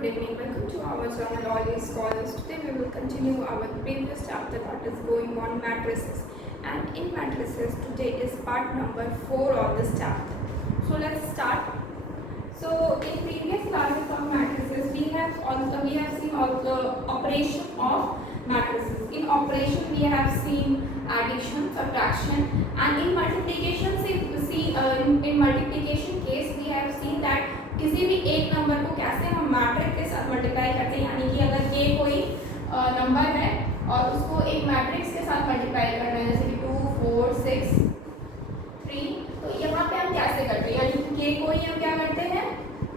good evening. Welcome to our channel All These Scholars. Today we will continue our previous chapter that is going on matrices. And in matrices today is part number 4 of this chapter. So let's start. So in previous classes of matrices we have seen all the operation of matrices. In operation we have seen addition, subtraction, and in multiplication in multiplication case we have seen that किसी भी एक number को कैसे हम matrix के साथ multiply करते हैं, यानी कि अगर ये कोई नंबर है और उसको एक मैट्रिक्स के साथ मल्टीप्लाई करना है, जैसे कि 2, 4, 6, 3, तो यहाँ पे हम कैसे करते हैं, यानी कि के को ही हम क्या करते हैं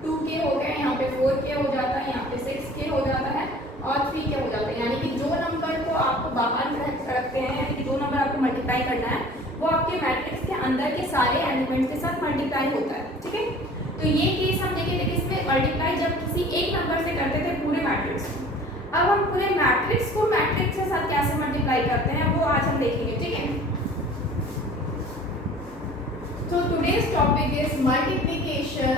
2k हो गया, यहाँ पे 4k हो जाता है, यहाँ पे 6k हो जाता है और 3k हो जाता है, यानी कि जो नंबर को आपको बाहर रखते हैं, यानी कि जो नंबर आपको मल्टीप्लाई करना है वो आपके मैट्रिक्स के अंदर के सारे एलिमेंट्स के साथ मल्टीप्लाई होता है। ठीक है, तो ये केस हम देखे थे किसमें मल्टीप्लाई जब किसी एक नंबर से करते थे पूरे मैट्रिक्स को। अब हम पूरे मैट्रिक्स को मैट्रिक्स के साथ कैसे मल्टीप्लाई करते हैं वो आज हम देखेंगे। ठीक है, तो today's topic is multiplication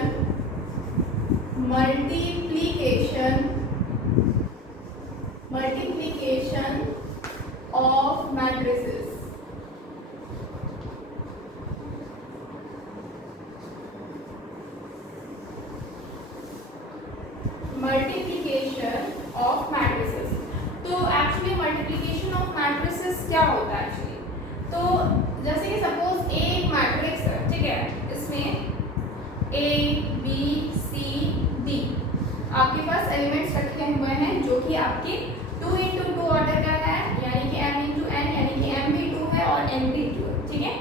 of matrices. Multiplication of matrices. तो एक्चुअली मल्टीप्लिकेशन ऑफ मैट्रिसेस क्या होता है एक्चुअली, तो जैसे कि सपोज एक मैट्रिक्स है, ठीक है, इसमें A B C D आपके पास एलिमेंट्स रखे हुए हैं जो कि आपके 2 into 2 ऑर्डर का है, यानी कि m into n, यानी कि m भी 2 है और n भी 2 है। ठीक है,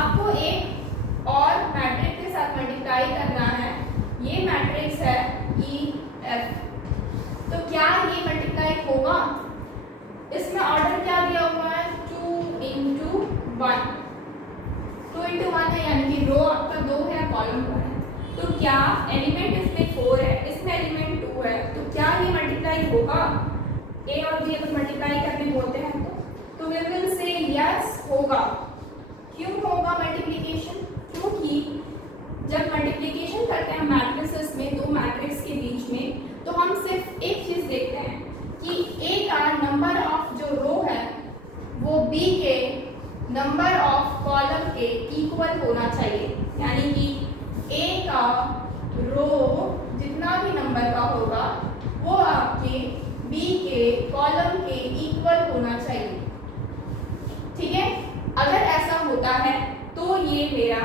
आपको एक और मैट्रिक्स के साथ मल्टीप्लाई करना है, ये मैट्रिक्स है E F। तो क्या ये मल्टीप्लाई होगा, इसमें ऑर्डर क्या दिया हुआ है 2 into 1, 2 into 1 है, यानी कि रो आपका 2 है, कॉलम 1 है, तो क्या एलिमेंट इसमें 4 है, इसमें एलिमेंट 2 है, तो क्या ये मल्टीप्लाई होगा, ए और बी अगर मल्टीप्लाई करने बोलते हैं तो वी विल से यस होगा। क्यों होगा मल्टीप्लिकेशन, क्योंकि जब मल्टीप्लिकेशन करते हैं मैट्रिसेस में दो मैट्रिक्स के बीच में, तो हम सिर्फ एक चीज देखते हैं कि ए का नंबर ऑफ जो रो है वो बी के नंबर ऑफ कॉलम के इक्वल होना चाहिए, यानी कि ए का रो जितना भी नंबर का होगा वो आपके बी के कॉलम के इक्वल होना चाहिए। ठीक है, अगर ऐसा होता है तो ये मेरा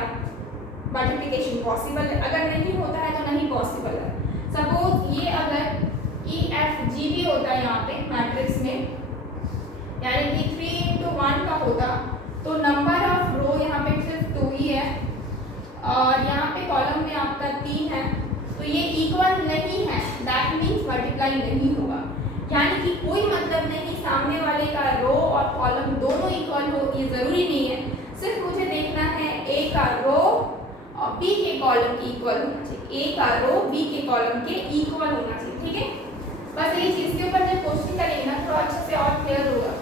मल्टीप्लिकेशन पॉसिबल है, अगर नहीं होता है तो नहीं पॉसिबल है। सपोज ये अगर ई एफ जी भी होता है यहाँ पे मैट्रिक्स में, यानी कि 3 into 1 का होता, तो नंबर ऑफ रो यहाँ पे सिर्फ 2 ही है और यहाँ पे कॉलम में आपका 3 है, तो ये इक्वल नहीं है, दैट मीन्स मल्टीप्लाई नहीं होगा। यानी कि कोई मतलब नहीं सामने वाले का रो और कॉलम दोनों इक्वल हो, ये जरूरी नहीं है, सिर्फ मुझे देखना है ए का रो और बी के कॉलम के इक्वल होना चाहिए, ए का रो बी के कॉलम के इक्वल होना चाहिए। ठीक है, बस ये चीज के ऊपर जब क्वेश्चन करेंगे ना थोड़ा अच्छे से और क्लियर होगा।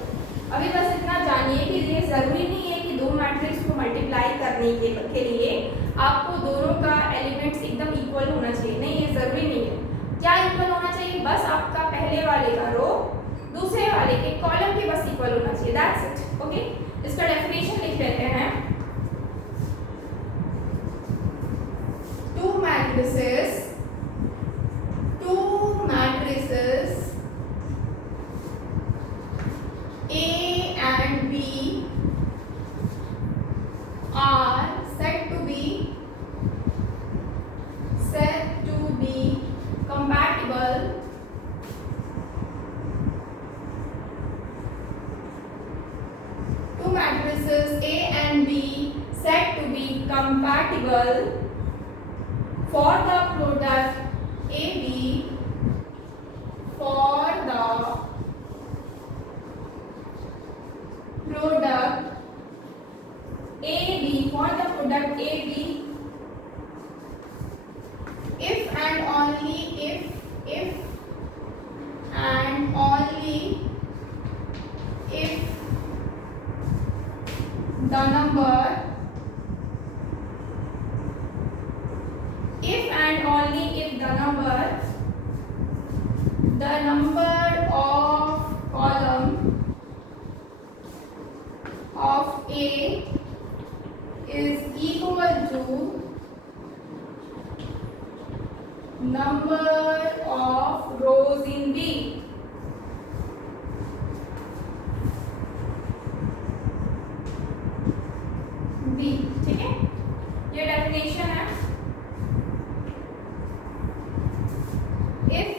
अभी बस इतना जानिए कि ये जरूरी नहीं है कि दो मैट्रिक्स को मल्टीप्लाई करने के लिए आपको दोनों का एलिमेंट्स एकदम इक्वल होना चाहिए, नहीं, ये जरूरी नहीं है। क्या इक्वल होना चाहिए, बस आपका पहले वाले का रो दूसरे वाले के कॉलम के बस इक्वल होना चाहिए, दैट्स इट। ओके, इसका डेफिनेशन लिख लेते हैं। Two matrices A and B are said to be compatible two matrices A and B said to be compatible for the product AB for the product AB if and only if the number if and only if the number the number of column of A is equal to number of rows in B. ठीक है, ये definition है. If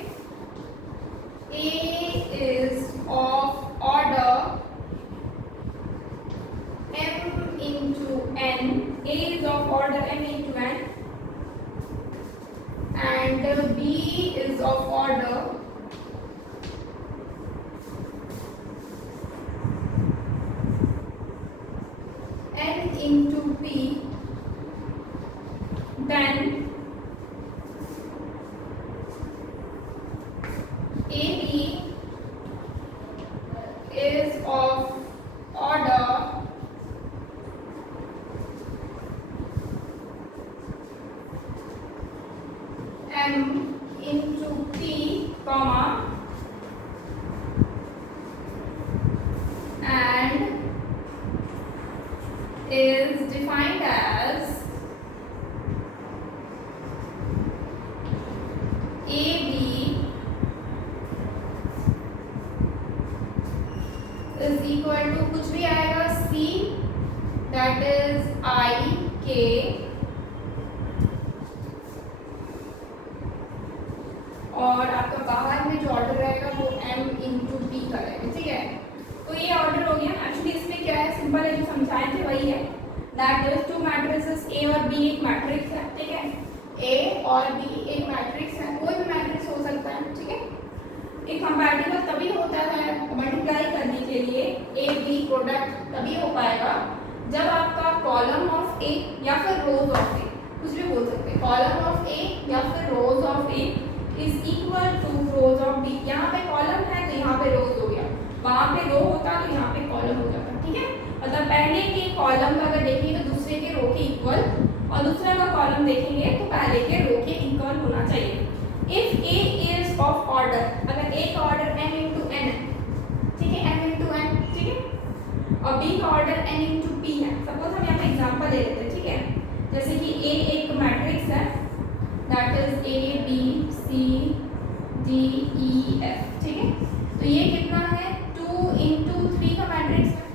A is of order m into n, A is of order m into n, and B is of order n into P, then AB is of order m into P, comma, and is defined as AB is equal to कुछ भी आएगा C, that is I K, और आपका बाहर में जो order रहेगा वो M into P का रहेगा. ठीक है, तो ये ऑर्डर हो गया. एक्चुअली इसमें क्या है, सिंपल है, जो समझाए थे वही है. That is to matrices A और B एक मैट्रिक्स है. ठीक है, A और B एक मैट्रिक्स है, कोई भी मैट्रिक्स हो सकता है. ठीक है, एक कंपैटिबल तभी होता है मल्टीप्लाई करने के लिए A B प्रोडक्ट तभी हो पाएगा जब आपका कॉलम ऑफ A या फिर रोज ऑफ A, कुछ भी बोल सकते हैं, कॉलम ऑफ A या फिर row of A is equal to row of B. यहाँ पे कॉलम है तो यहाँ पे रोज हो गया, वहाँ पे रो होता तो यहाँ पे कॉलम हो जाता. ठीक है, मतलब पहले के कॉलम का अगर देखेंगे तो दूसरे के रो के इक्वल, और दूसरा का कॉलम देखेंगे तो पहले के रो के इक्वल होना चाहिए. If A is of order, अगर A का ऑर्डर m into n है, ठीक है, m into n, ठीक है, और B का ऑर्डर n into p है. सपोज हम यहाँ पे एग्जांपल ले लेते हैं. ठीक है, जैसे कि A एक मैट्रिक्स है, that is A B C D E F. ठीक है, तो ये कितना है, 2 into 3 का मैट्रिक्स है,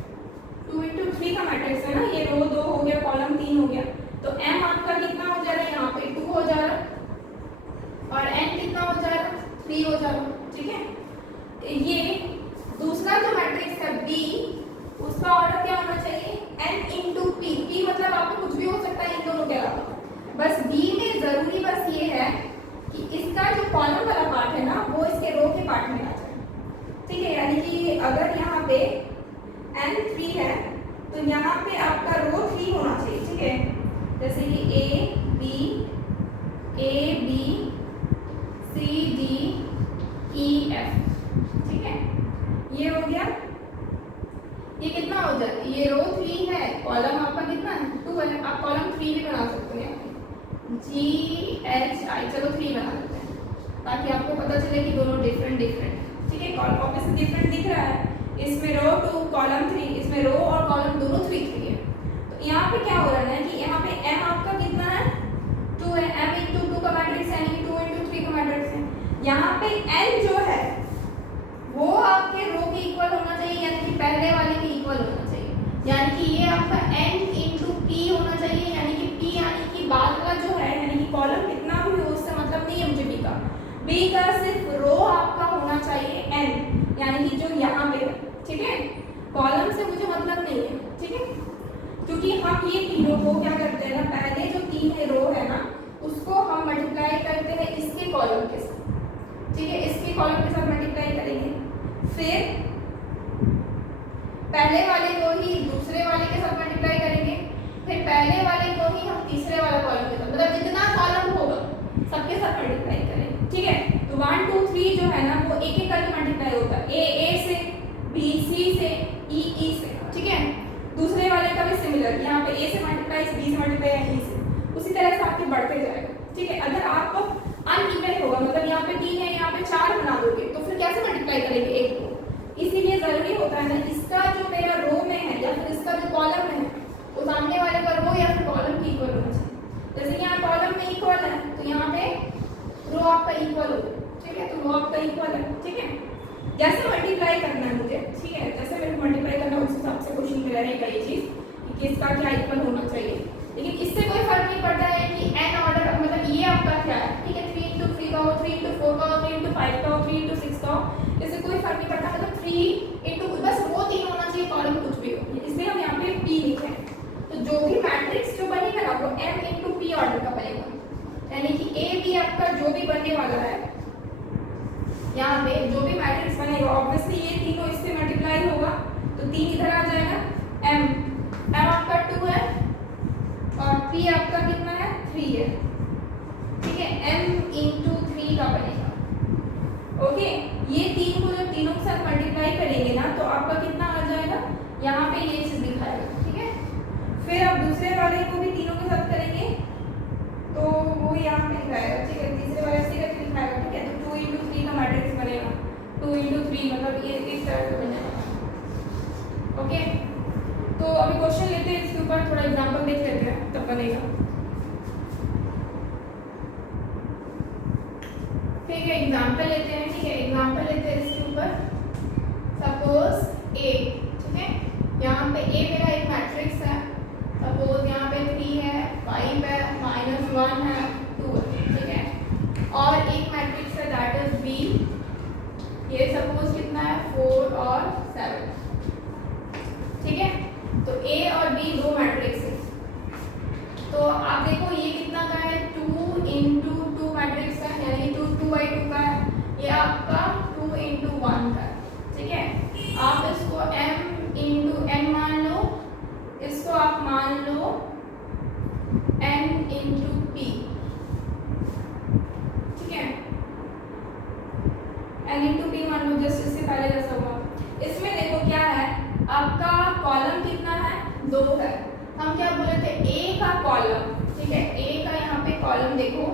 2 into 3 का मैट्रिक्स है ना. ये रो 2 हो गया, कॉलम 3 हो गया, तो m आपका कितना हो जा रहा है, यहाँ पे 2 हो जा रहा है, और n कितना हो जा रहा है, 3 हो जा रहा है. ठीक है, ये दूसरा जो मैट्रिक्स है B, उसका ऑर्डर क्या होना चाहिए, n into p. p मतलब आपको कुछ भी हो सकता है इन दोनों के अलावा. बस B में जरूरी बस ये है कि इसका जो कॉलम वाला पार्ट है ना वो इसके रो के पार्ट में आ जाए. ठीक है, यानी कि अगर यहाँ पे n 3 है तो यहाँ पे आपका रो 3 होना चाहिए. ठीक है, जैसे कि A B C D E F. ठीक है, ये हो गया. ये कितना हो जाए, ये रो 3 है, कॉलम आपका कितना है, 2 है. आप कॉलम 3 भी बना सकते हैं, G H I, चलो 3 बना देते हैं ताकि आपको पता चले कि दोनों डिफरेंट डिफरेंट. ठीक है, कॉलम ऑब्वियसली डिफरेंट दिख रहा है, इसमें रो 2 कॉलम 3, इसमें रो और कॉलम दोनों 3 3 है. तो यहाँ पे क्या हो रहा है कि यहाँ पे m आपका कितना है, 2 है, m into 2 का मैट्रिक्स है, यानी कि 2 into 3 का मैट्रिक्स है. यहाँ पे n जो है वो आपके रो के इक्वल होना चाहिए, यानी कि पहले वाले के इक्वल होना चाहिए, यानी कि ये आपका n into p होना चाहिए, यानी कि p यानी कि बाद वाला जो है, यानी कि कॉलम कितना भी हो उससे मतलब नहीं है मुझे b का सिर्फ रो आपका होना चाहिए n, यानी कि जो यहाँ पे है. ठीक है, कॉलम से मुझे मतलब नहीं है. ठीक है, क्योंकि हम ये तीनों को क्या करते हैं ना, पहले जो 3 रो है ना उसको हम मल्टीप्लाई करते हैं इसके कॉलम के साथ. ठीक है, इसके कॉलम के साथ मल्टीप्लाई करेंगे, फिर पहले वाले को ही दूसरे वाले के साथ मल्टीप्लाई करेंगे, फिर पहले वाले को ही हम तीसरे वाले कॉलम के साथ, मतलब जितना कॉलम होगा सबके साथ मल्टीप्लाई करेंगे. ठीक है, तो 1 2 3 जो है ना वो एक एक करके मल्टीप्लाई होता है, A से, B C से, E से. ठीक है, दूसरे वाले का भी सिमिलर, यहाँ पे A से मल्टीप्लाई, B से मल्टीप्लाई या E से, उसी तरह से आपके बढ़ते जाएगा. ठीक है, अगर आप अनइवन होगा, मतलब यहाँ पे 3 है यहाँ पे 4 बना दोगे तो फिर इक्वल हो, ठीक है, तो रो आपका इक्वल है, ठीक है। जैसे मल्टीप्लाई करना है मुझे, ठीक है, जैसे मेरे मल्टीप्लाई करना उस हिसाब से क्वेश्चन में रहेगा ये चीज़ कि किसका क्या इक्वल होना चाहिए। लेकिन इससे कोई फर्क नहीं पड़ता है कि n ऑर्डर मतलब ये आपका क्या है, ठीक है, 3 into 3 का हो, 3 into 4 का हो, 3 into 5 का हो, 3 into 6 का हो, इससे कोई फर्क नहीं पड़ता, मतलब 3 into बस वो 3 होना चाहिए, कॉलम कुछ भी हो, इसलिए हम यहाँ पे p लिखे हैं। तो जो भी मैट्रिक्स जो बनेगा ना वो m into p ऑर्डर का बनेगा, यानी कि a b आपका जो भी बनने वाला है यहाँ पे जो भी मैट्रिक्स बनेगा ऑब्वियसली ये तीनों इससे मल्टीप्लाई होगा, तो 3 इधर आ जाएगा, m आपका 2 है और p आपका कितना है 3 है, ठीक है, m into 3 का बनेगा, ओके। ये तीन को जब तीनों के साथ मल्टीप्लाई करेंगे ना तो आपका कितना आ जाएगा, यहाँ पे ये चीज दिखाएगा, ठीक है। फिर आप दूसरे वाले को भी तीनों के साथ करेंगे तो वो यहाँ पे दिखाएगा, ठीक है, तीसरे वाले से करके दिखाएगा, ठीक है। तो 2 into 3 का मैट्रिक्स बनेगा, 2 into 3 मतलब ये इस तरह से बनेगा, ओके। तो अभी क्वेश्चन लेते हैं, इसके ऊपर थोड़ा एग्जांपल देख लेते हैं तब बनेगा, ठीक है। एग्जांपल लेते हैं, ठीक है, एग्जांपल लेते हैं इसके ऊपर। सपोज ए, ठीक है, यहाँ पे ए मेरा एक मैट्रिक्स है, सपोज यहाँ पे 3 है, 5 है, -1 है, 2 है, ठीक है, और एक मैट्रिक्स है दैट इज बी, ये सपोज कितना है 4 और 7, ठीक है। तो ए और बी दो मैट्रिक्स है, तो आप देखो ये कितना का है 2 into 2 मैट्रिक्स का, यानी 2/2 का है, ये आपका 2 into 1 का है, ठीक है। आप इसको m into n मान लो, इसको आप मान लो n into p, ठीक है, n into p मान लो, जस्ट इससे पहले जैसा हुआ। इसमें देखो क्या है, आपका कॉलम कितना है 2 है, हम क्या बोले थे a का कॉलम, ठीक है, a का यहाँ पे कॉलम देखो,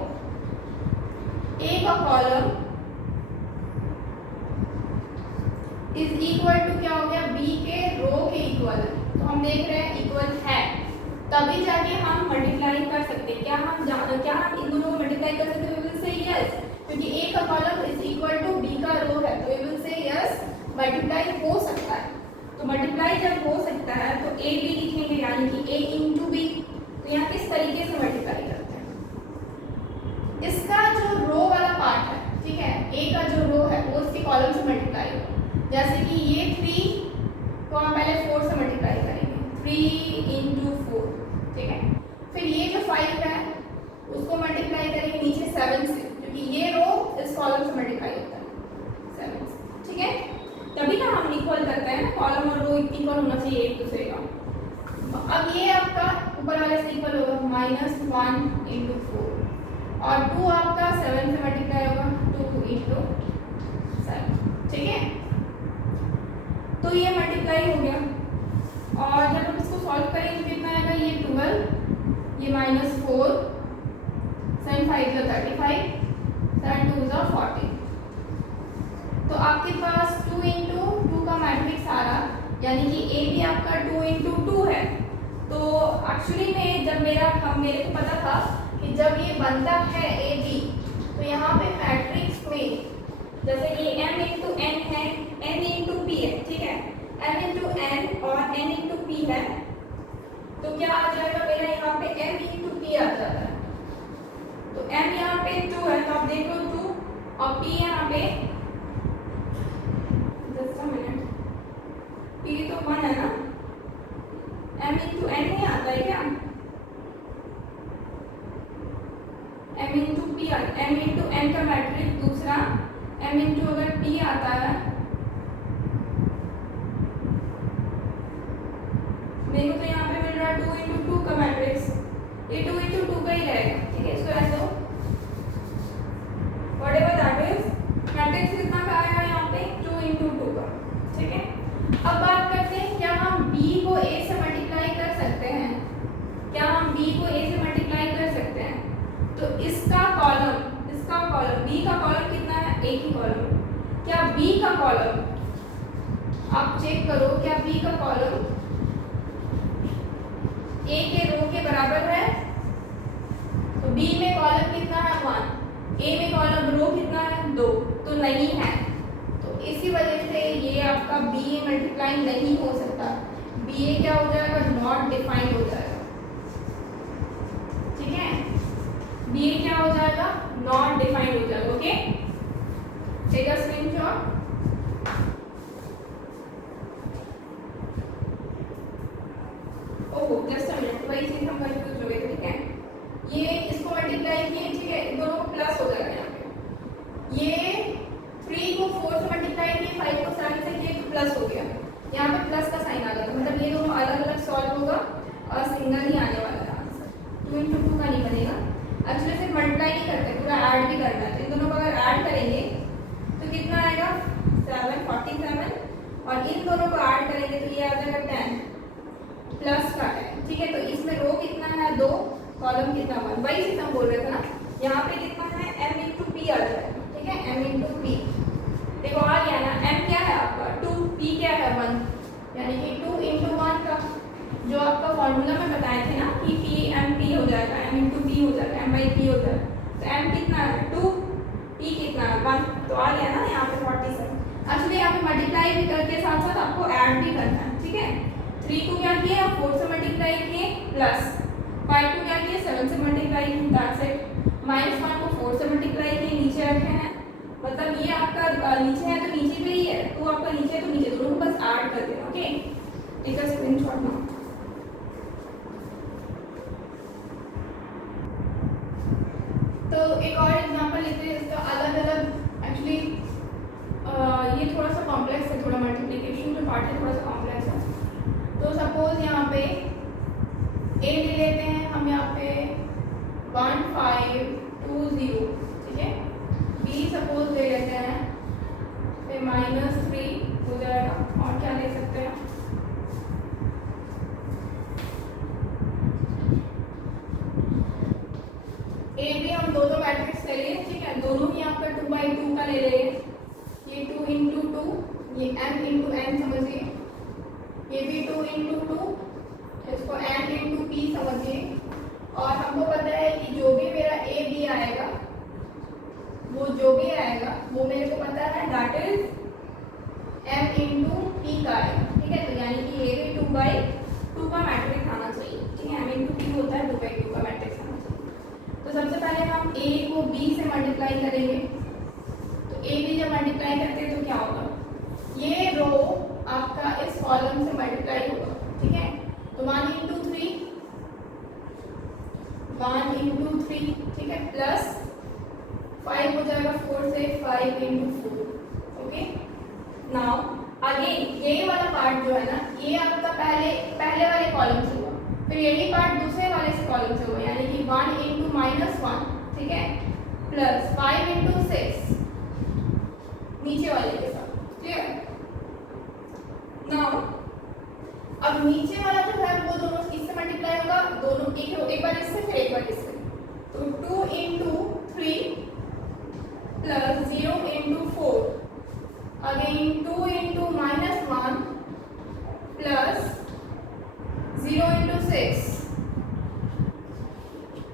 a का कॉलम इज इक्वल टू क्या हो गया b के रो के इक्वल है, तो हम देख रहे हैं इक्वल है, तभी जाके हम मल्टीप्लाई कर सकते हैं। क्या हम इन दोनों को मल्टीप्लाई कर सकते हैं? वी विल से यस, क्योंकि a का column is equal to b का रो है, तो we will say yes multiply हो सकता है। तो मल्टीप्लाई जब हो सकता है तो a b लिखेंगे, यानी कि a into b, तो यहाँ किस तरीके से मल्टीप्लाई करते हैं, इसका जो रो वाला पार्ट है, ठीक है, a का जो रो है वो इसके कॉलम से मल्टीप्लाई होगा, जैसे कि ये 3 को हम पहले 4 से मल्टीप्लाई करेंगे, 3 into 4, ठीक है। फिर ये जो 5 है उसको मल्टीप्लाई करेंगे नीचे 7 से, क्योंकि ये रो इस कॉलम से मल्टीप्लाई होता है 7 से, ठीक है। तभी ना हम इक्वल करते हैं ना, कॉलम और रो इक्वल होना चाहिए एक दूसरे का। अब ये आपका ऊपर वाले से इक्वल होगा -1 into 4 और 2 आपका 7 से मल्टीप्लाई होगा 2 into 7, ठीक है। तो ये मल्टीप्लाई हो गया, और जब हम इसको सॉल्व करेंगे तो कितना आएगा, ये 12, ये -4, 7 5 is 35, 7 2 is 40, तो आपके पास 2 into 2 का मैट्रिक्स आ रहा, यानी कि ए भी आपका 2 into 2 है। तो एक्चुअली में जब मेरे को पता था कि जब ये बनता है ए बी, तो यहाँ पे मैट्रिक्स में जैसे कि m into n है, n into p है, ठीक है, m into n और n into p है, तो क्या आ जाएगा मेरा यहाँ पे m into p आ जाता है। तो m यहाँ पे 2 है, तो आप देखो 2 और p यहाँ पे p तो 1 है ना, m into n नहीं आता है क्या, m into p, m into n का मैट्रिक्स दूसरा, m into अगर p आता है, देखो तो यहाँ पे मिल रहा है 2 into 2 का मैट्रिक्स, ये 2 into 2 का ही रहेगा, ठीक है, इसको ऐसे whatever that is, मैट्रिक्स कितना का आएगा यहाँ पे 2 into 2 का, ठीक है। अब बात करते हैं क्या हम b को a से मल्टीप्लाई कर सकते हैं, क्या हम b को a से मल्टीप्लाई कर सकते हैं, तो इसका कॉलम b का कॉलम कितना है, एक ही कॉलम, क्या b का कॉलम आप चेक करो, क्या b का कॉलम a के रो के बराबर है, तो b में कॉलम कितना है 1, ए में कॉलम रो कितना है 2, तो नहीं है, तो इसी वजह से ये आपका बी ए मल्टीप्लाई नहीं हो सकता, बी ए क्या हो जाएगा, नॉट डिफाइंड हो जाएगा। ठीक है, बी ए क्या हो जाएगा, नॉट डिफाइंड हो जाएगा। Okay, take a screenshot. Oh just a minute, वही चीज हम कंफ्यूज हो गए थे। ठीक है, ये इसको मल्टीप्लाई किए, ठीक है, इन दोनों को प्लस हो जाएगा यहाँ पे, ये 3 को 4 से मल्टीप्लाई किए, 5 को 7 से किए तो प्लस हो गया, यहाँ पे प्लस का साइन आ गया, मतलब ये दोनों अलग अलग सॉल्व होगा और सिंगल ही आने वाला है आंसर, 2 × 2 का नहीं बनेगा। एक्चुअली सिर्फ मल्टीप्लाई नहीं करते, पूरा ऐड भी करना है, तो इन दोनों को अगर ऐड करेंगे तो कितना आएगा 7 47, और इन दोनों को ऐड करेंगे तो ये आ जाएगा 10 प्लस का 10। ठीक है, तो इसमें रो कितना है 2, कॉलम कितना 1, वही चीज हम बोल रहे थे ना, यहाँ पे कितना है m × p आ जाएगा। ठीक है, m × p, देखो आ गया ना, m क्या है आपका 2, p क्या है 1, यानी कि 2 × 1 का जो आपका फॉर्मूला में बताए थे ना कि p m p हो जाएगा, m × p हो जाएगा, m/p हो जाएगा, तो m कितना है 2, p कितना है 1, तो आ गया ना यहाँ पे 47। एक्चुअली यहाँ पे मल्टीप्लाई भी करके साथ साथ आपको ऐड भी करना है। ठीक है, 3 को क्या किए आप 4 से मल्टीप्लाई किए, प्लस 5 को क्या किए 7 से मल्टीप्लाई किए, दैट्स इट। -1 को 4 से मल्टीप्लाई किए, नीचे रखे हैं, मतलब ये आपका नीचे है तो नीचे पे ही है, तो आपका नीचे है तो नीचे, दोनों को बस ऐड कर देना। Okay, take a screenshot now. तो एक और एग्जांपल लेते हैं इसका अलग अलग, एक्चुअली ये थोड़ा सा कॉम्प्लेक्स है, थोड़ा मल्टीप्लिकेशन जो पार्ट है थोड़ा सा कॉम्प्लेक्स है। तो सपोज यहाँ पे ए ले लेते हैं हम, यहाँ पे 1 5 2 0, ठीक है, बी सपोज ले लेते हैं फिर -3 हो जाएगा, और क्या ले सकते हैं, ए भी हम दो मैट्रिक्स ले लिए। ठीक है, दोनों ही आपका 2/2 का ले लेंगे, ये 2 × 2, ये m × n समझिए, ये भी 2 × 2, इसको n × p समझिए, और हमको पता है कि जो भी मेरा a b आएगा, वो जो भी आएगा वो मेरे को पता है दैट इज m × p का आएगा। ठीक है, तो यानी कि ये भी 2/2 का मैट्रिक्स आना चाहिए। ठीक है, m × p होता है 2/2 का मैट्रिक्स आना चाहिए। तो सबसे पहले हम a को b से मल्टीप्लाई करेंगे, तो a b जब मल्टीप्लाई करते हैं तो क्या होगा, ये रो आपका इस कॉलम से मल्टीप्लाई होगा। ठीक है, तो 1 × 3, 1 × 3, ठीक है, प्लस 5 हो जाएगा 4 से, 5 × 4। ओके, नाउ अगेन ये वाला पार्ट जो है ना, ये आपका पहले वाले कॉलम से हुआ, फिर यही पार्ट दूसरे वाले से कॉलम से हुआ, यानी कि 1 × -1, ठीक है, प्लस 5 × 6 नीचे वाले के साथ। क्लियर? नाउ अब नीचे वाला जो है वो दोनों इससे मल्टीप्लाई होगा, दोनों एक बार इससे फिर एक बार इससे, तो 2 × 3 प्लस 0 × 4, अगेन 2 × -1 प्लस 0 × 6,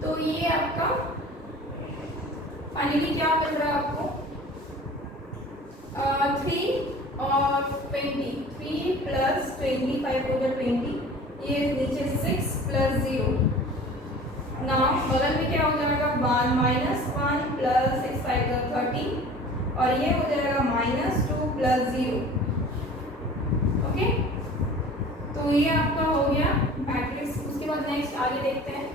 तो ये आपका फाइनली क्या मिल रहा है आपको 3 और 20, 3 प्लस 25 हो जाए 20, ये नीचे 6 प्लस 0, ना बगल में क्या हो जाएगा 1 प्लस 6 5 30, और ये हो जाएगा -2 प्लस 0। ओके, तो ये आपका हो गया मैट्रिक्स। उसके बाद नेक्स्ट आगे देखते हैं,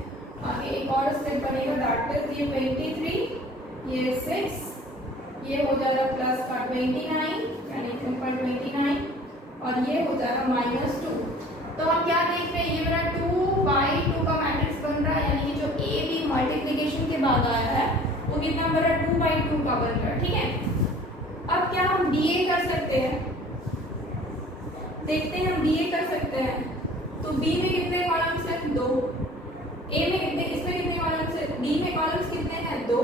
आगे एक और स्टेप बनेगा, दैट इज ये 23, ये 6, ये हो जाएगा प्लस का 29, यानी 29, और ये हो जाएगा -2। तो हम क्या देख रहे हैं, ये मेरा 2/2 का मैट्रिक्स बन रहा है, यानी कि जो ए बी मल्टीप्लिकेशन के बाद आया है वो कितना मेरा 2/2 का बन रहा है। ठीक है, अब क्या हम बीए कर सकते हैं, देखते हैं हम बीए कर सकते हैं। तो बी में कितने कॉलम्स हैं 2, ए में कितने, इसमें कितने कॉलम्स हैं, बी में कॉलम्स कितने हैं 2,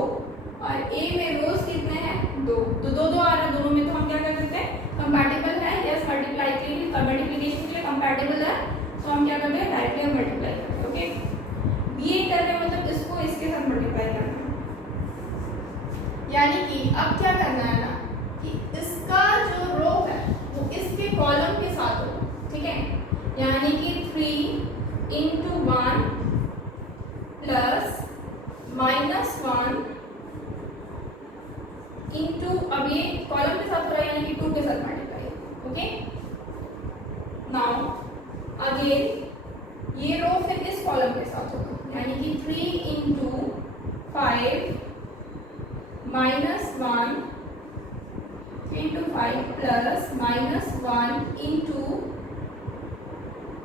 और ए में रोज कितने हैं 2, तो 2 2 आ रहा है दोनों में, तो हम क्या कर सकते हैं, कंपैटिबल है, यस मल्टीप्लाई के लिए मल्टीप्लिकेशन के लिए कंपैटिबल है, तो हम क्या करते हैं डायरेक्टली हम मल्टीप्लाई करते हैं। ओके, बीए कर रहे हैं मतलब इसको इसके साथ मल्टीप्लाई करना है। अब क्या करना है ना कि इसका जो रो है वो इसके कॉलम के साथ हो, ठीक है, यानी कि 3 into 1 प्लस -1 इंटू, अब ये कॉलम के साथ हो रहा है यानी कि 2 के साथ मल्टीप्लाई, ओके। नाउ अगेन ये रो फिर इस कॉलम के साथ होगा, यानी कि 3 into 5 -1 into 5 plus -1 into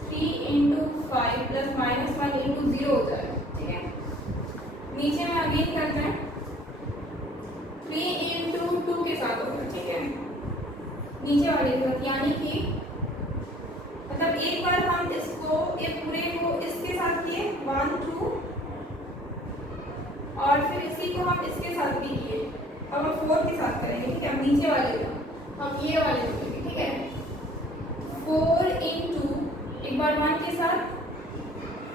3 into 5 plus -1 into 0 हो जाएगा, ठीक है। नीचे में अगेन करते हैं 3 into 2 के साथ होगा, ठीक है, नीचे वाले के साथ, यानी कि मतलब एक बार हम इसको एक पूरे को इसके साथ किए 1 2 और फिर इसी को हम इसके साथ भी किए, अब हम 4 के साथ करेंगे, ठीक है। हम नीचे वाले को हम ये वाले को करेंगे, ठीक है। 4 into एक बार 1 के साथ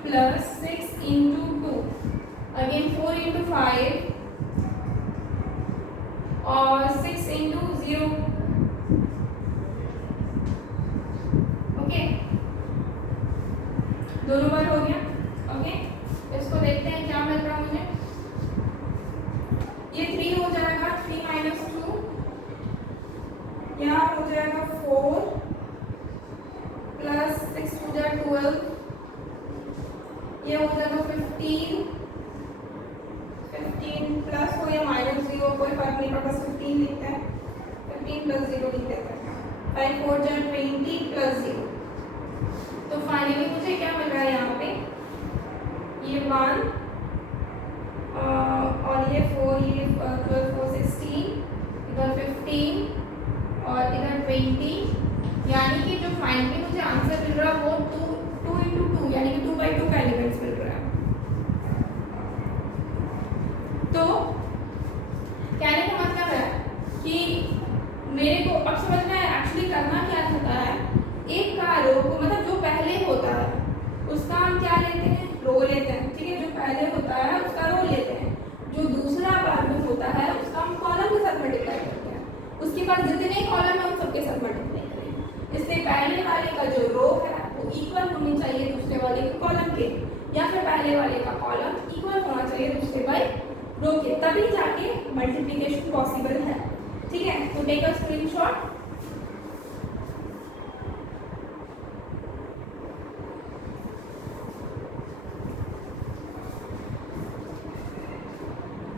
प्लस 6 into 2 अगेन 4 into 5 और 6 into 0, ओके, दोनों बार हो गया, ओके। इसको देखते हैं क्या मिल रहा है मुझे। ये 3 हो जाएगा, 3 - 2, यहाँ हो जाएगा 4 प्लस 6 हो जाएगा 12, ये हो जाएगा 15 प्लस हो या -0 कोई फर्क नहीं पड़ता, 15 लिखते हैं, 15 प्लस 0 लिख देते हैं, 5 4 जाए 20 प्लस 0। तो फाइनली मुझे क्या मिल रहा है यहाँ पे, ये 1 और ये 4, ये 12 4 16, इधर 15 और इधर 20, यानी कि जो फाइनली मुझे आंसर मिल रहा है वो 2 into 2 यानी कि 2/2 का एलिमेंट्स मिल रहा है। तो कहने का मतलब है कि मेरे को अब समझ में एक्चुअली करना क्या होता है, एक का रो को मतलब जो पहले होता है उसका हम क्या लेते हैं, रो लेते हैं, ठीक है, जो पहले होता है उसका रो लेते हैं, जो दूसरा बार में होता है उसका हम कॉलम के साथ मल्टीप्लाई करते हैं, उसके बाद जितने कॉलम है उन सबके साथ मल्टीप्लाई करेंगे। इससे पहले वाले का जो रो है वो इक्वल होनी चाहिए दूसरे वाले के कॉलम के, या फिर पहले वाले का कॉलम इक्वल होना चाहिए दूसरे बाय रो के, तभी जाके मल्टीप्लिकेशन पॉसिबल है, ठीक है। तो टेक अ स्क्रीनशॉट